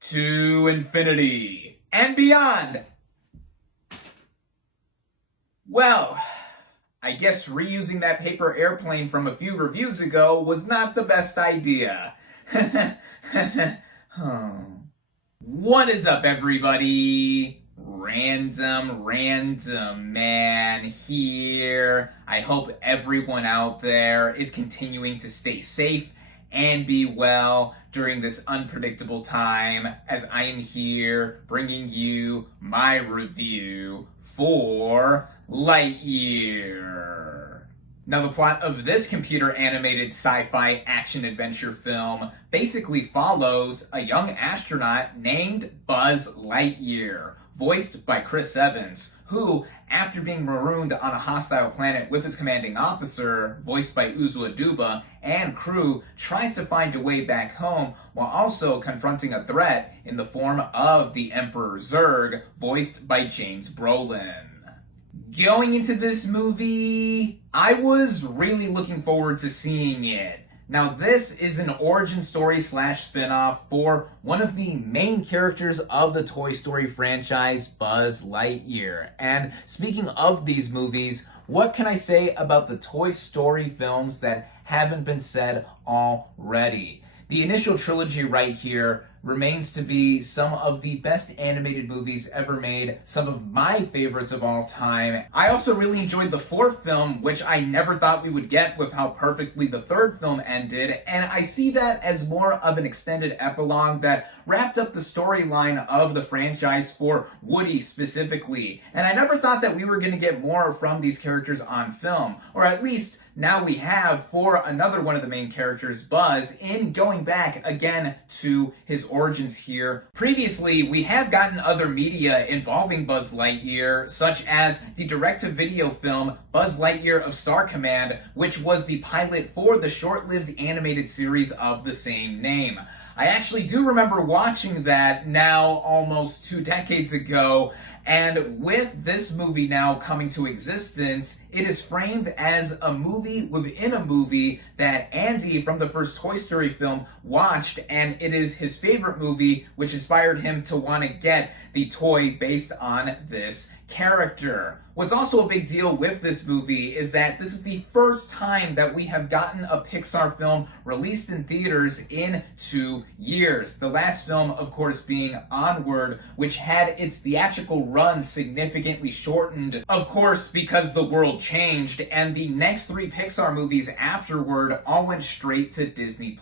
to infinity and beyond. Well, I guess reusing that paper airplane from a few reviews ago was not the best idea. What is up, everybody? RandomRandomMan here. I hope everyone out there is continuing to stay safe and be well during this unpredictable time, as I am here bringing you my review for Lightyear. Now, the plot of this computer-animated sci-fi action-adventure film basically follows a young astronaut named Buzz Lightyear, voiced by Chris Evans, who, after being marooned on a hostile planet with his commanding officer, voiced by Uzo Aduba, and crew, tries to find a way back home while also confronting a threat in the form of the Emperor Zurg, voiced by James Brolin. Going into this movie, I was really looking forward to seeing it. Now, this is an origin story / spinoff for one of the main characters of the Toy Story franchise, Buzz Lightyear. And speaking of these movies, what can I say about the Toy Story films that haven't been said already? The initial trilogy right here remains to be some of the best animated movies ever made, some of my favorites of all time. I also really enjoyed the fourth film, which I never thought we would get with how perfectly the third film ended, and I see that as more of an extended epilogue that wrapped up the storyline of the franchise for Woody specifically. And I never thought that we were going to get more from these characters on film, or at least now we have for another one of the main characters, Buzz, in going back again to his origins here. Previously, we have gotten other media involving Buzz Lightyear, such as the direct-to-video film Buzz Lightyear of Star Command, which was the pilot for the short-lived animated series of the same name. I actually do remember watching that now almost 2 decades ago, and with this movie now coming to existence, it is framed as a movie within a movie that Andy from the first Toy Story film watched, and it is his favorite movie, which inspired him to want to get the toy based on this character. What's also a big deal with this movie is that this is the first time that we have gotten a Pixar film released in theaters in 2 years. The last film, of course, being Onward, which had its theatrical run significantly shortened, of course, because the world changed, and the next 3 Pixar movies afterward all went straight to Disney+.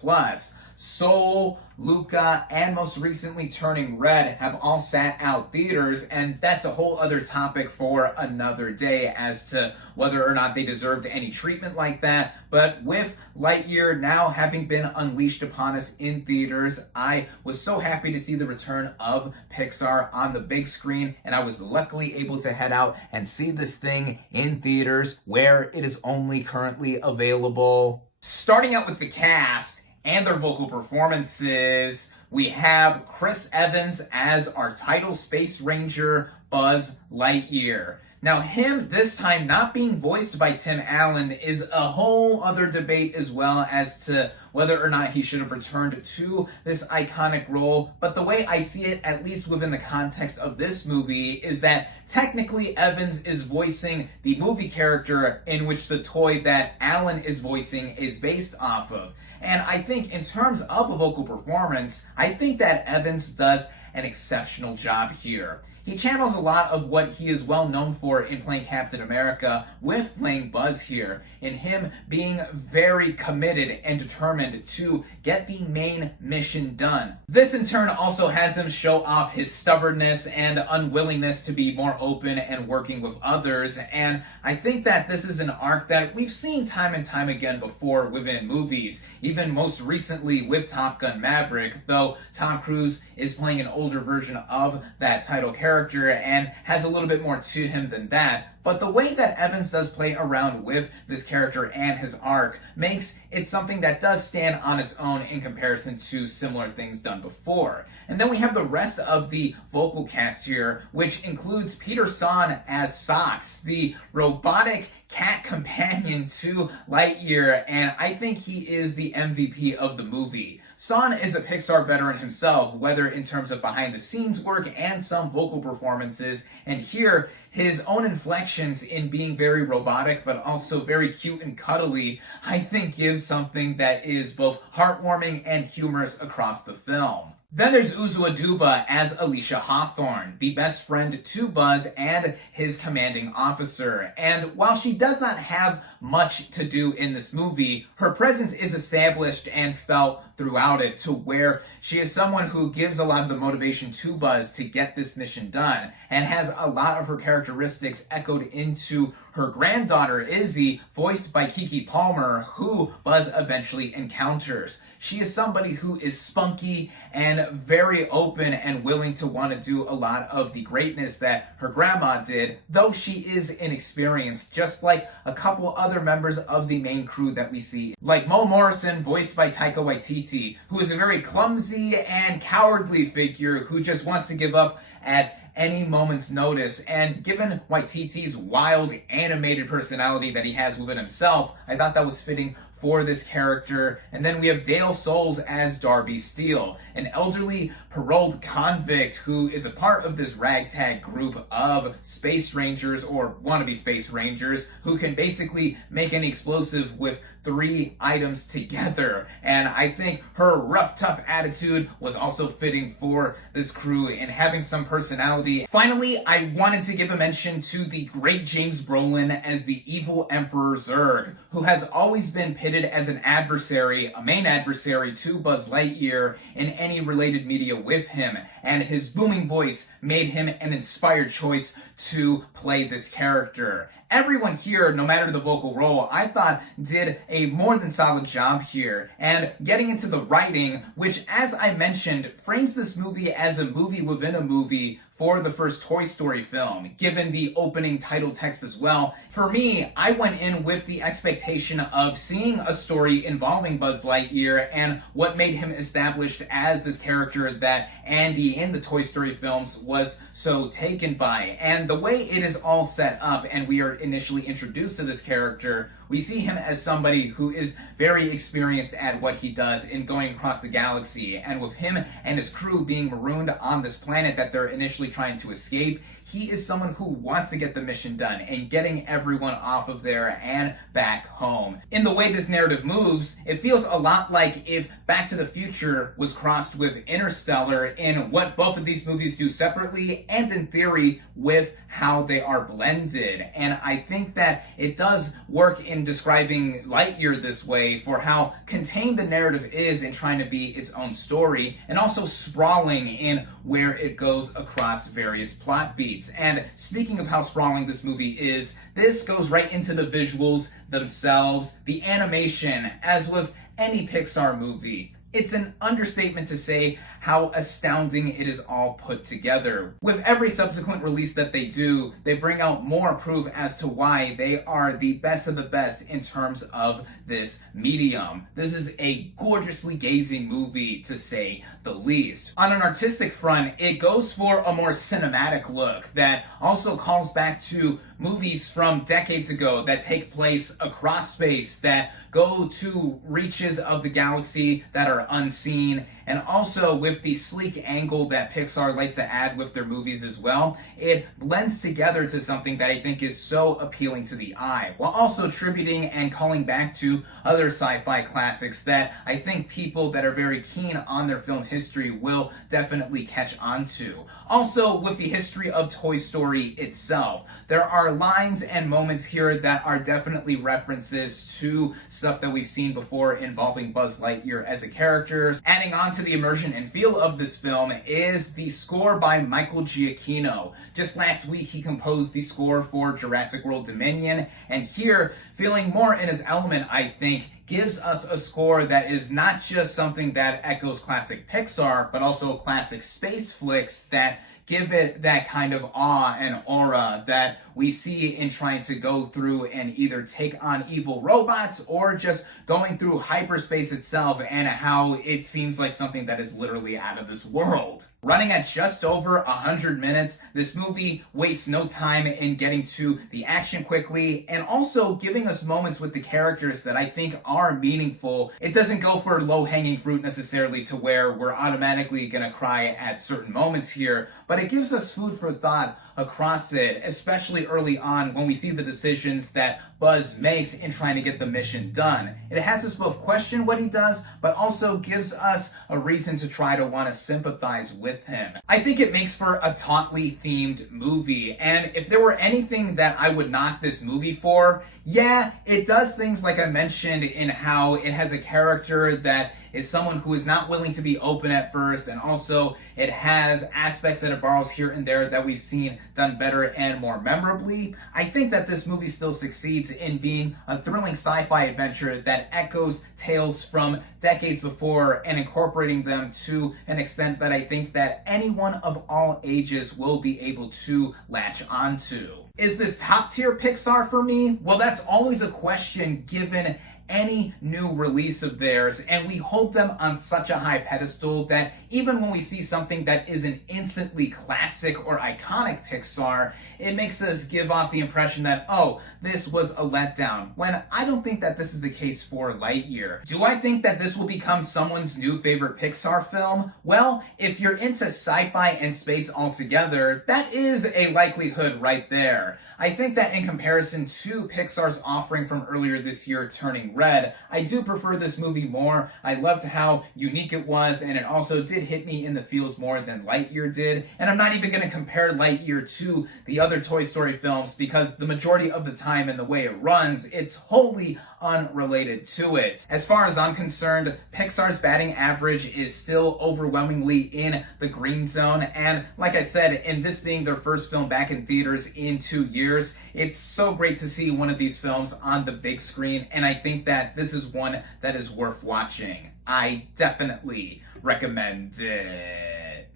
Soul, Luca, and most recently Turning Red have all sat out theaters, and that's a whole other topic for another day as to whether or not they deserved any treatment like that. But with Lightyear now having been unleashed upon us in theaters, I was so happy to see the return of Pixar on the big screen, and I was luckily able to head out and see this thing in theaters where it is only currently available. Starting out with the cast and their vocal performances, we have Chris Evans as our title Space Ranger, Buzz Lightyear. Now, him this time not being voiced by Tim Allen is a whole other debate as well as to whether or not he should have returned to this iconic role. But the way I see it, at least within the context of this movie, is that technically Evans is voicing the movie character in which the toy that Allen is voicing is based off of. And I think in terms of a vocal performance, I think that Evans does an exceptional job here. He channels a lot of what he is well known for in playing Captain America with playing Buzz here, in him being very committed and determined to get the main mission done. This in turn also has him show off his stubbornness and unwillingness to be more open and working with others, and I think that this is an arc that we've seen time and time again before within movies, even most recently with Top Gun Maverick, though Tom Cruise is playing an older version of that title character and has a little bit more to him than that. But the way that Evans does play around with this character and his arc makes it something that does stand on its own in comparison to similar things done before. And then we have the rest of the vocal cast here, which includes Peter Son as Socks, the robotic cat companion to Lightyear, and I think he is the MVP of the movie. Son is a Pixar veteran himself, whether in terms of behind-the-scenes work and some vocal performances, and here, his own inflections in being very robotic but also very cute and cuddly, I think gives something that is both heartwarming and humorous across the film. Then there's Uzo Aduba as Alicia Hawthorne, the best friend to Buzz and his commanding officer. And while she does not have much to do in this movie, her presence is established and felt throughout it, to where she is someone who gives a lot of the motivation to Buzz to get this mission done, and has a lot of her characteristics echoed into her granddaughter Izzy, voiced by Keke Palmer, who Buzz eventually encounters. She is somebody who is spunky and very open and willing to want to do a lot of the greatness that her grandma did, though she is inexperienced, just like a couple other members of the main crew that we see, like Mo Morrison, voiced by Taika Waititi, who is a very clumsy and cowardly figure who just wants to give up at any moment's notice. And given Waititi's wild animated personality that he has within himself, I thought that was fitting for this character. And then we have Dale Soules as Darby Steele, an elderly paroled convict who is a part of this ragtag group of space rangers, or wannabe space rangers, who can basically make an explosive with 3 items together. And I think her rough, tough attitude was also fitting for this crew and having some personality. Finally, I wanted to give a mention to the great James Brolin as the evil Emperor Zurg, who has always been pitted as an adversary, a main adversary to Buzz Lightyear in any related media with him, and his booming voice made him an inspired choice to play this character. Everyone here, no matter the vocal role, I thought did a more than solid job here. And getting into the writing, which, as I mentioned, frames this movie as a movie within a movie for the first Toy Story film, given the opening title text as well. For me, I went in with the expectation of seeing a story involving Buzz Lightyear and what made him established as this character that Andy in the Toy Story films was so taken by. And the way it is all set up and we are initially introduced to this character, we see him as somebody who is very experienced at what he does in going across the galaxy, and with him and his crew being marooned on this planet that they're initially trying to escape, he is someone who wants to get the mission done and getting everyone off of there and back home. In the way this narrative moves, it feels a lot like if Back to the Future was crossed with Interstellar in what both of these movies do separately and in theory with how they are blended. And I think that it does work in describing Lightyear this way for how contained the narrative is in trying to be its own story, and also sprawling in where it goes across various plot beats. And speaking of how sprawling this movie is, this goes right into the visuals themselves, the animation, as with any Pixar movie. It's an understatement to say how astounding it is all put together. With every subsequent release that they do, they bring out more proof as to why they are the best of the best in terms of this medium. This is a gorgeously gazing movie, to say the least. On an artistic front, it goes for a more cinematic look that also calls back to movies from decades ago that take place across space, that go to reaches of the galaxy that are unseen, and also with the sleek angle that Pixar likes to add with their movies as well, it blends together to something that I think is so appealing to the eye, while also tributing and calling back to other sci-fi classics that I think people that are very keen on their film history will definitely catch on to. Also, with the history of Toy Story itself, there are lines and moments here that are definitely references to stuff that we've seen before involving Buzz Lightyear as a character. Adding on to the immersion and feel of this film is the score by Michael Giacchino. Just last week, he composed the score for Jurassic World Dominion, and here, feeling more in his element, I think, gives us a score that is not just something that echoes classic Pixar, but also classic space flicks that give it that kind of awe and aura that we see in trying to go through and either take on evil robots or just going through hyperspace itself, and how it seems like something that is literally out of this world. Running at just over 100 minutes, this movie wastes no time in getting to the action quickly and also giving us moments with the characters that I think are meaningful. It doesn't go for low-hanging fruit necessarily to where we're automatically gonna cry at certain moments here, but it gives us food for thought across it, especially early on when we see the decisions that Buzz makes in trying to get the mission done. It has us both question what he does, but also gives us a reason to try to want to sympathize with him. I think it makes for a tautly themed movie, and if there were anything that I would knock this movie for, yeah, it does things like I mentioned in how it has a character that is someone who is not willing to be open at first, and also it has aspects that it borrows here and there that we've seen done better and more memorably. I think that this movie still succeeds in being a thrilling sci-fi adventure that echoes tales from decades before and incorporating them to an extent that I think that anyone of all ages will be able to latch onto. Is this top tier Pixar for me? Well, that's always a question given any new release of theirs, and we hold them on such a high pedestal that even when we see something that is an instantly classic or iconic Pixar, it makes us give off the impression that, oh, this was a letdown, when I don't think that this is the case for Lightyear. Do I think that this will become someone's new favorite Pixar film? Well, if you're into sci-fi and space altogether, that is a likelihood right there. I think that in comparison to Pixar's offering from earlier this year, Turning Red, I do prefer this movie more. I loved how unique it was, and it also did hit me in the feels more than Lightyear did. And I'm not even going to compare Lightyear to the other Toy Story films, because the majority of the time in the way it runs, it's wholly unrelated to it. As far as I'm concerned, Pixar's batting average is still overwhelmingly in the green zone, and like I said, in this being their first film back in theaters in 2 years, it's so great to see one of these films on the big screen, and I think that this is one that is worth watching. I definitely recommend it.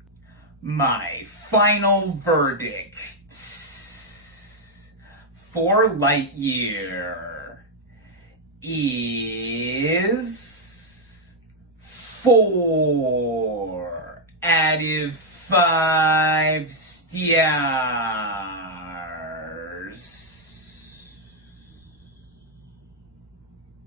My final verdict for Lightyear is 4 out of 5 stars.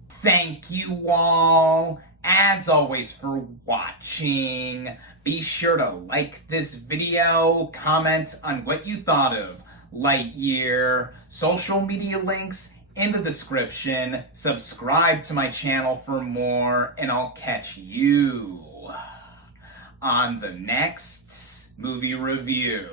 Thank you all, as always, for watching. Be sure to like this video, comment on what you thought of Lightyear, social media links in the description, subscribe to my channel for more, and I'll catch you on the next movie review.